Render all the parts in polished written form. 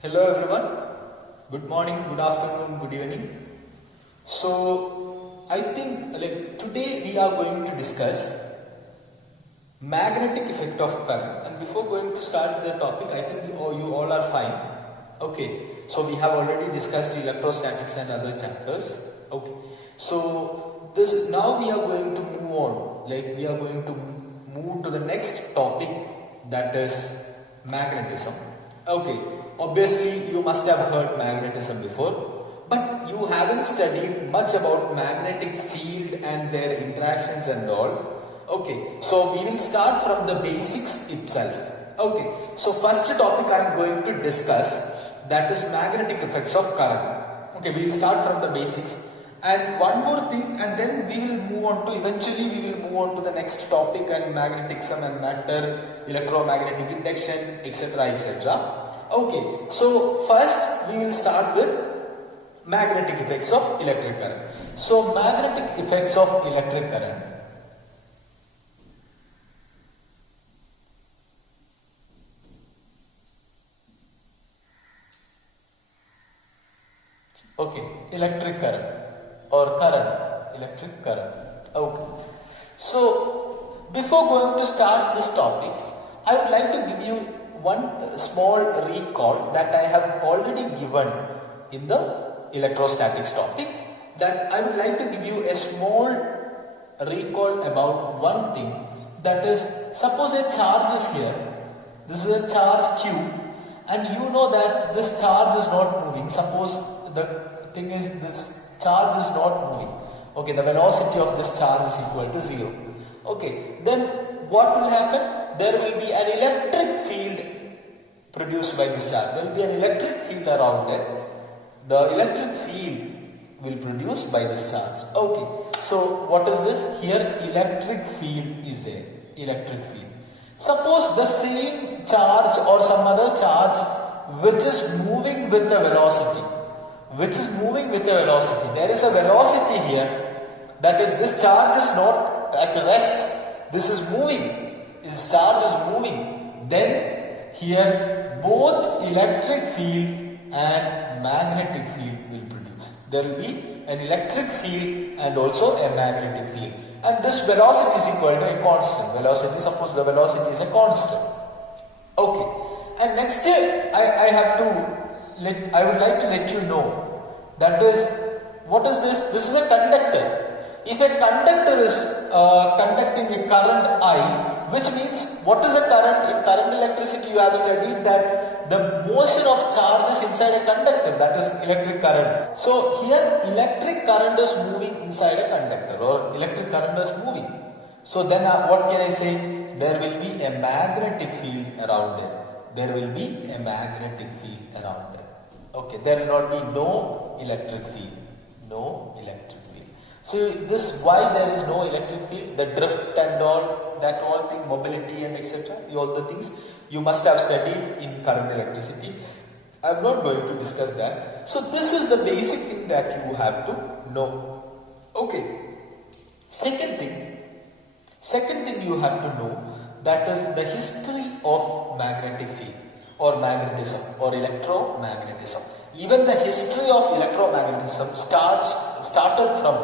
Hello everyone. Good morning, good afternoon, good evening. So I think today we are going to discuss magnetic effect of current. And before going to start the topic, I think you all are fine. Okay. So we have already discussed electrostatics and other chapters. Okay. So this now we are going to move on. We are going to move to the next topic, that is magnetism. Okay. Obviously, you must have heard magnetism before, but you haven't studied much about magnetic field and their interactions and all. Okay, so we will start from the basics itself. Okay, so first topic I am going to discuss, that is magnetic effects of current. Okay, we will start from the basics. And one more thing, and then we will move on to, eventually we will move on to the next topic and magnetism and matter, electromagnetic induction, etc. etc. Okay, so first we will start with magnetic effects of electric current. So magnetic effects of electric current. Okay, electric current or current, electric current. Okay, so before going to start this topic, I would like to give you one small recall that I have already given in the electrostatics topic, that I would like to give you a small recall about one thing, that is, suppose a charge is here, this is a charge Q, and you know that this charge is not moving. Suppose the thing is, this charge is not moving. Okay, the velocity of this charge is equal to 0. Okay, then what will happen? There will be an electric field produced by this charge. There will be an electric field around it. The electric field will be produced by this charge. Okay. So what is this? Here electric field is there. Electric field. Suppose the same charge or some other charge which is moving with a velocity. Which is moving with a velocity. There is a velocity here. That is, this charge is not at rest. This is moving. This charge is moving. Then here both electric field and magnetic field will produce. There will be an electric field and also a magnetic field. And this velocity is equal to a constant. Velocity, suppose the velocity is a constant. Okay. And next I would like to let you know, that is, what is this? This is a conductor. If a conductor is conducting a current I, which means, what is a current? In current electricity you have studied that the motion of charges inside a conductor, that is electric current. So here electric current is moving inside a conductor, or electric current is moving. So then what can I say? There will be a magnetic field around it. There will be a magnetic field around it. Okay, there will not be no electric field. No electric field. So this, why there is no electric field? The drift and all, that all thing, mobility and etc. All the things you must have studied in current electricity. I am not going to discuss that. So this is the basic thing that you have to know. Okay. Second thing you have to know, that is the history of magnetic field or magnetism or electromagnetism. Even the history of electromagnetism started from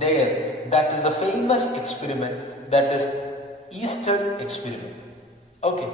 there. That is the famous experiment, that is Easton experiment. Okay.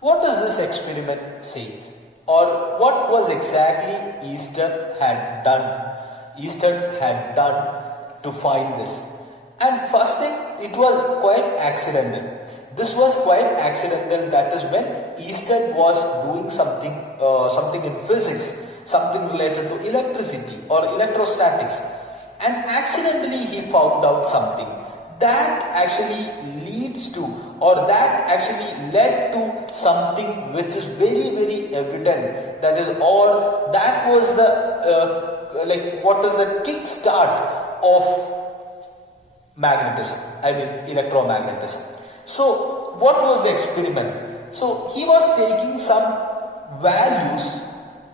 What does this experiment say? Or what was exactly Easton had done? Easton had done to find this. And first thing, it was quite accidental. This was quite accidental. That is when Easton was doing something in physics, something related to electricity or electrostatics, and accidentally he found out something that actually leads to, or that actually led to something which is very, very evident. That is, or that was the what is the kickstart of magnetism, I mean electromagnetism. So what was the experiment? So he was taking some values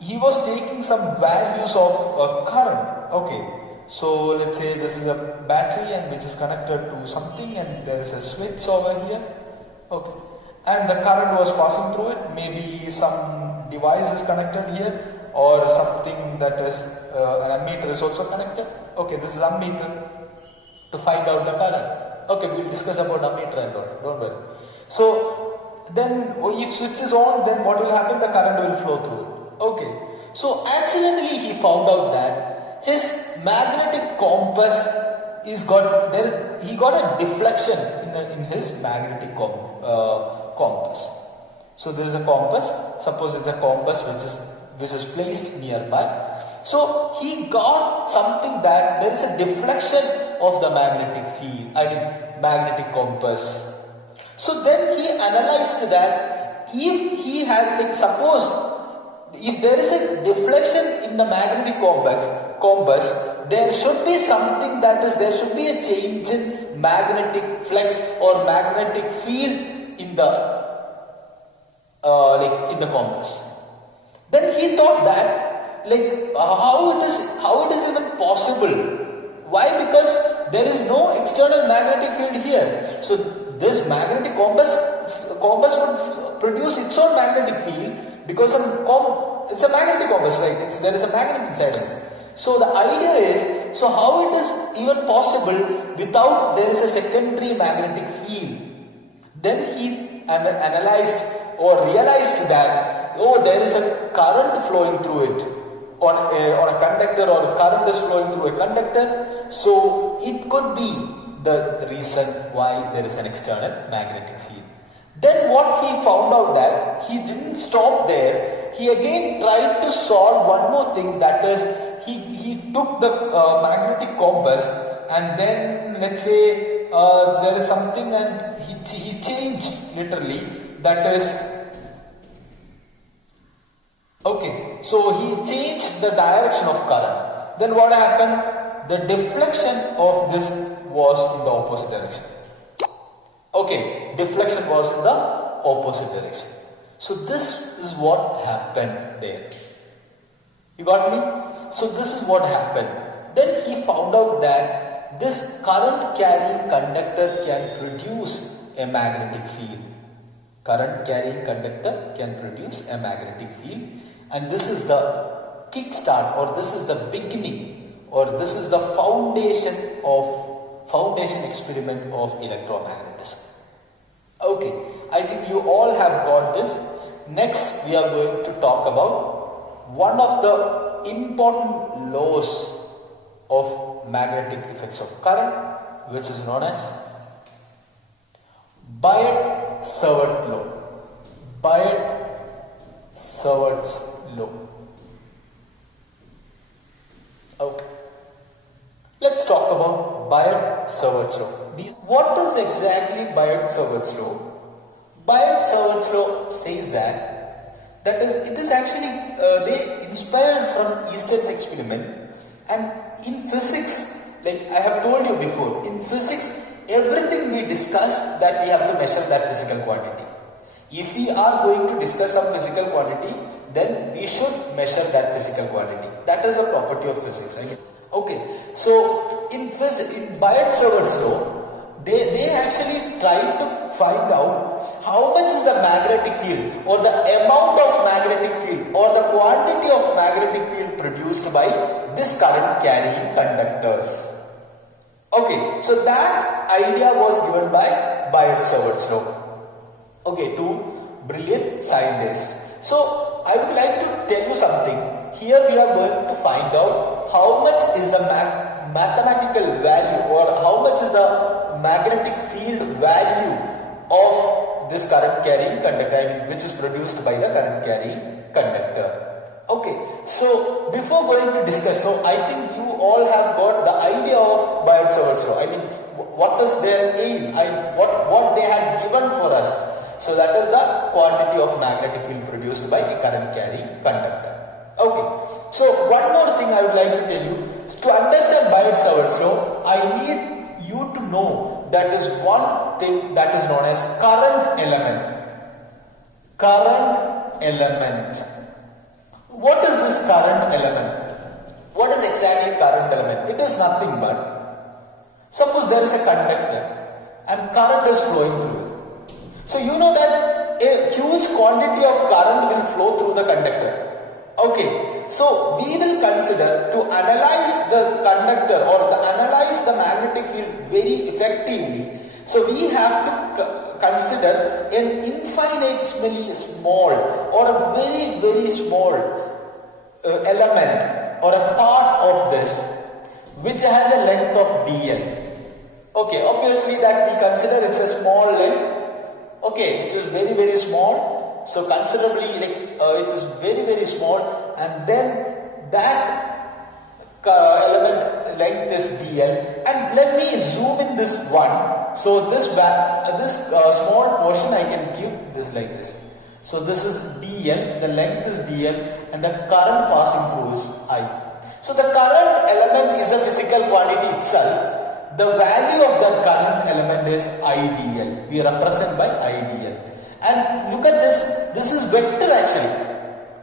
he was taking some values of current. Okay, so let's say this is a battery and which is connected to something, and there is a switch over here. Okay, and the current was passing through it. Maybe some device is connected here, or something that is an ammeter is also connected. Okay, this is ammeter to find out the current. Okay, we'll discuss about ammeter and all. Don't worry. So then if switch is on, then what will happen? The current will flow through it. Okay, so accidentally he found out that his magnetic compass is got there. He got a deflection in his magnetic compass. So there is a compass. Suppose it's a compass which is placed nearby. So he got something that there is a deflection of the magnetic field. I mean magnetic compass. So then he analyzed that if he had, like, suppose if there is a deflection in the magnetic compass, there should be something there should be a change in magnetic flux or magnetic field in the in the compass. Then he thought that, like, how it is even possible? Why? Because there is no external magnetic field here. So this magnetic compass would produce its own magnetic field, because it's a magnetic compass, right? There is a magnet inside it. So the idea is, so how it is even possible without there is a secondary magnetic field? Then he analyzed or realized that, oh, there is a current flowing through it on a conductor, or current is flowing through a conductor. So it could be the reason why there is an external magnetic field. Then what he found out that he didn't stop there. He again tried to solve one more thing, that is he took the magnetic compass, and then let's say there is something, and he changed literally, that is okay, so he changed the direction of current. Then what happened? The deflection of this was in the opposite direction. Okay, deflection was in the opposite direction. So this is what happened there. You got me? So this is what happened. Then he found out that this current carrying conductor can produce a magnetic field. Current carrying conductor can produce a magnetic field, and this is the kickstart, or this is the beginning, or this is the foundation experiment of electromagnetism. Okay, I think you all have got this. Next, we are going to talk about one of the important laws of magnetic effects of current, which is known as Biot-Savart law. Biot-Savart's law. Okay. Let's talk about Biot-Savart's law. What is exactly Biot-Savart's law? Biot-Savart's law says that is, it is actually they inspired from Easton's experiment, and in physics, like I have told you before, in physics everything we discuss, that we have to measure that physical quantity. If we are going to discuss some physical quantity, then we should measure that physical quantity. That is a property of physics. I mean, okay, so in Biot-Savart's law, they actually tried to find out how much is the magnetic field, or the amount of magnetic field, or the quantity of magnetic field produced by this current carrying conductors. Okay, so that idea was given by Biot-Savart's law. Okay, two brilliant scientists. So I would like to tell you something. Here we are going to find out how much is the mathematical value, or how much is the magnetic field value of this current carrying conductor, which is produced by the current carrying conductor. Okay, so before going to discuss, so I think you all have got the idea of Biot-Savart's law. I mean, what is their aim? What they had given for us. So that is the quantity of magnetic field produced by a current carrying conductor. Okay, so one more thing I would like to tell you. To understand Biot-Savart's law, I need you to know that is one thing that is known as current element. Current element. what is this current element? What is exactly current element? It is nothing but, suppose there is a conductor and current is flowing through it. So you know that a huge quantity of current will flow through the conductor. Okay, so we will consider to analyze the conductor or analyze the magnetic field very effectively. So we have to consider an infinitesimally small or a very small element or a part of this which has a length of dl. Okay, obviously that we consider it's a small length. Okay, which is very small. So considerably it is very small, and then that element length is dl. And let me zoom in this one. So this small portion I can give this like this. So this is dl, the length is dl, and the current passing through is I. So the current element is a physical quantity itself. The value of that current element is IDL. We represent by IDL. And look at this. This is vector actually.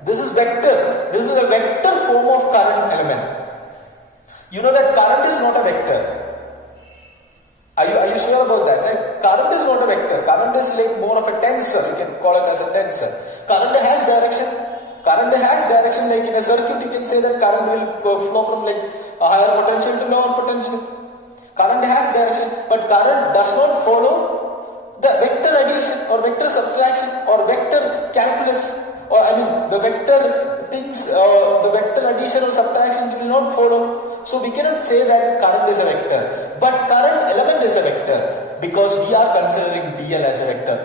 This is vector. This is a vector form of current element. You know that current is not a vector. Are you sure about that? Right? Current is not a vector. Current is like more of a tensor. You can call it as a tensor. Current has direction. Current has direction, like in a circuit you can say that current will flow from like a higher potential to lower potential. Current has direction, but current does not follow the vector addition or vector subtraction or vector calculus, or the vector things, the vector addition or subtraction will not follow. So we cannot say that current is a vector, but current element is a vector because we are considering dl as a vector.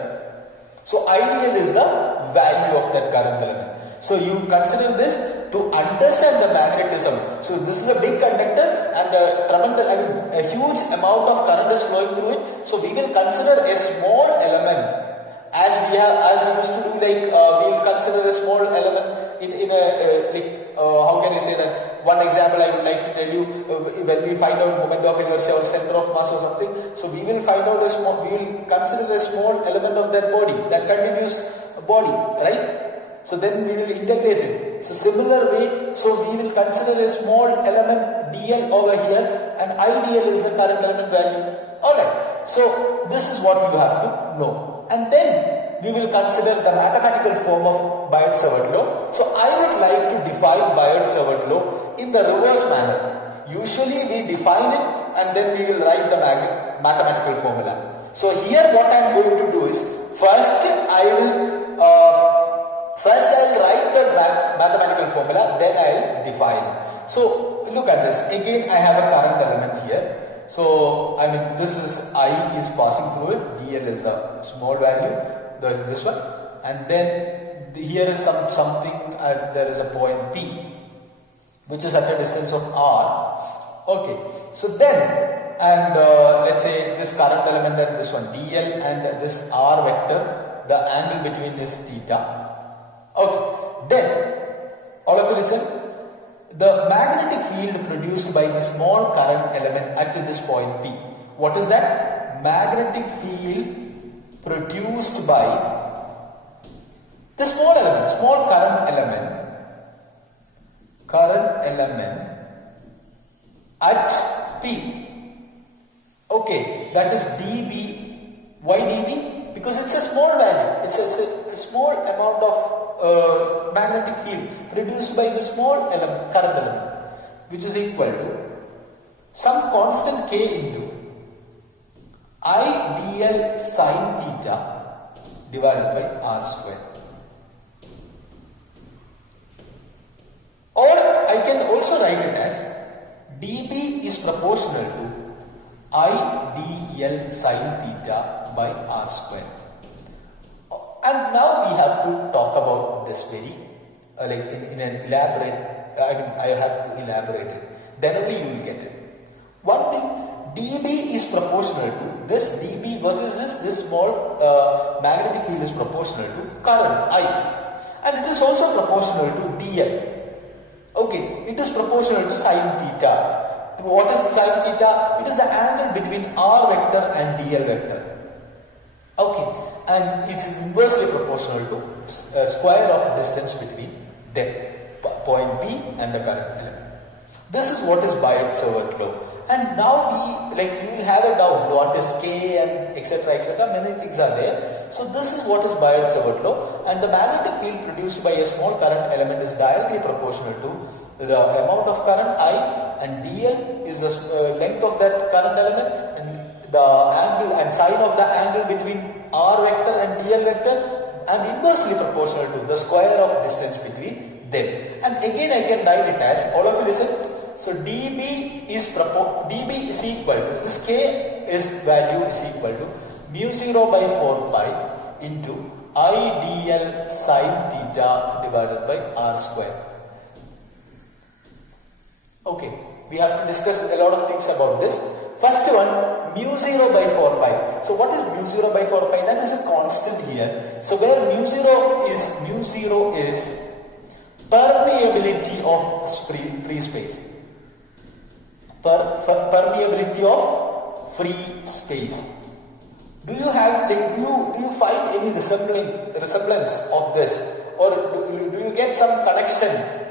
So ideal is the value of that current element. So you consider this to understand the magnetism. So this is a big conductor and a huge amount of current is flowing through it. So we will consider a small element as we used to do, like we will consider a small element in a how can I say that? One example I would like to tell you, when we find out moment of inertia or center of mass or something, so we will find out we will consider a small element of that body, that continuous body, right? So then we will integrate it. So similar way, so we will consider a small element dl over here, and idl is the current element value. Alright, so this is what you have to know. And then we will consider the mathematical form of Biot-Savart law. So I would like to define Biot-Savart law in the reverse manner. Usually we define it and then we will write the mathematical formula. So here what I am going to do is, first I will write the mathematical formula, then I will define. So look at this. Again I have a current element here. So this is I is passing through it, dl is the small value, this one, and then here is something, there is a point P which is at a distance of r. Okay, so then, and let's say this current element and this one dl and this r vector, the angle between is theta. Okay, then all of you listen. The magnetic field produced by the small current element at this point P. What is that? Magnetic field produced by the small current element at P. Okay, that is dB. Why dB? Because it's a small value. It's a small amount of magnetic field produced by the small current element, which is equal to some constant k into I dl sin theta divided by r square. Or I can also write it as dB is proportional to I dl sin theta by r square. And now we have to talk about this very in an elaborate, I have to elaborate it. Then only you will get it. One thing, dB is proportional to this dB. What is this? This small magnetic field is proportional to current I, and it is also proportional to dl. Okay, it is proportional to sin theta. What is sin theta? It is the angle between r vector and dl vector. Okay, and it's inversely proportional to square of distance between them. point B and the current element. This is what is Biot-Savart law. And now you will have a doubt what is K and etc. Many things are there. So this is what is Biot-Savart law, and the magnetic field produced by a small current element is directly proportional to the amount of current I, and dl is the length of that current element, and the angle and sine of the angle between r vector and dl vector, and inversely proportional to the square of distance between them. And again I can write it as, all of you listen. So dB is equal to, this K is value is equal to mu 0 by 4 pi into I dl sine theta divided by r square. Okay, we have to discuss a lot of things about this. First one, mu 0 by 4 pi. So what is mu 0 by 4 pi? That is a constant here. So where mu 0 is permeability of free space. Permeability of free space. Do you find any resemblance of this, or do you get some connection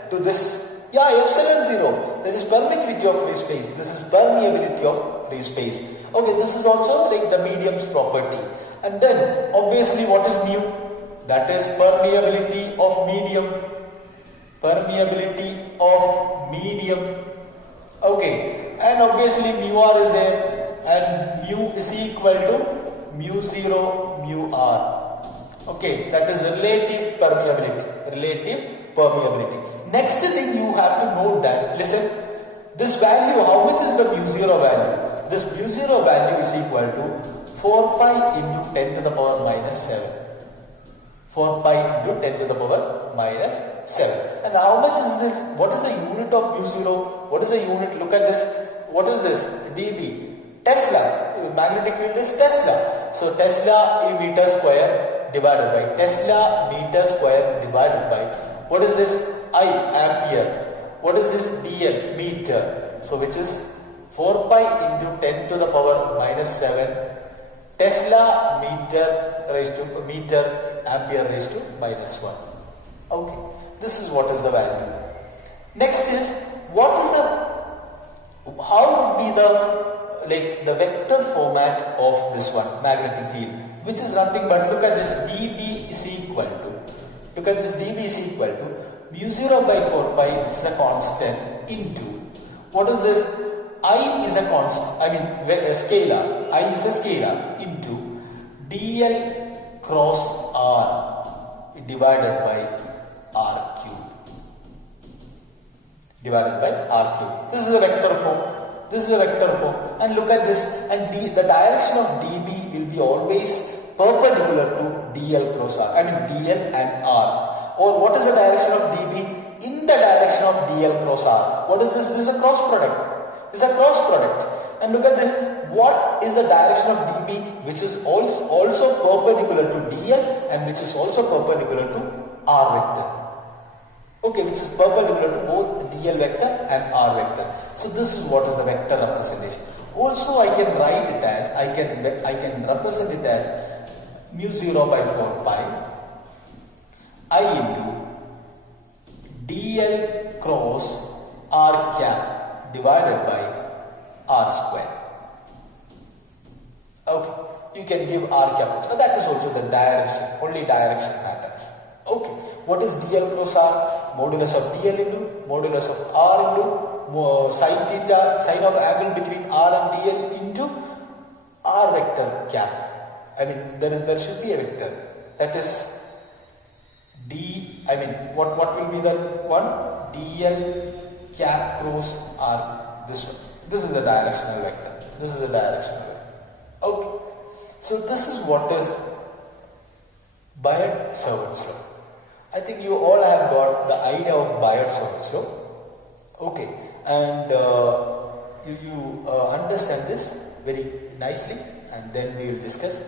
to this? Yeah, epsilon 0. There is permittivity of free space. This is permeability of free space. Okay, this is also like the medium's property. And then obviously what is mu? That is permeability of medium. Permeability of medium. Okay, and obviously mu r is there, and mu is equal to mu 0 mu r. Okay, that is relative permeability. Relative permeability. Next thing you have to note that, listen, this value, how much is the mu 0 value? This mu 0 value is equal to 4 pi into 10 to the power minus 7. 4 pi into 10 to the power minus 7. And how much is this? What is the unit of mu 0? What is the unit? Look at this. What is this? dB. Tesla. Magnetic field is Tesla. So Tesla meter square divided by Tesla meter square divided by, what is this? I, ampere. What is this? dl, meter. So which is 4 pi into 10 to the power minus 7 Tesla meter raised to ampere raised to minus 1. Okay, this is what is the value. Next is, how would be the vector format of this one, magnetic field, which is nothing but, look at this, dB is equal to mu 0 by 4 pi, which is a constant, into, what is this? I is a constant, a scalar. I is a scalar, into dl cross r divided by r cube. This is the vector form. And look at this. And the direction of dB will be always perpendicular to dl cross r. dl and r. Or what is the direction of dB? In the direction of dl cross r. What is this? This is a cross product. And look at this. What is the direction of dB, which is also perpendicular to dl and which is also perpendicular to r vector? Okay, which is perpendicular to both dl vector and r vector. So this is what is the vector representation. Also I can write it as, I can represent it as mu 0 by 4 pi I into dl cross r cap divided by r square. Okay, you can give r cap. That is also the direction. Only direction matters. Okay, what is dl cross r? Modulus of dl into modulus of r into sine theta, sine of angle between r and dl into r vector cap. There should be a vector. That is what will be the one? dl cap cross r, this one. This is the directional vector. Okay. So this is what is Biot-Savart's law. I think you all have got the idea of Biot-Savart's law. Okay. And you understand this very nicely, and then we will discuss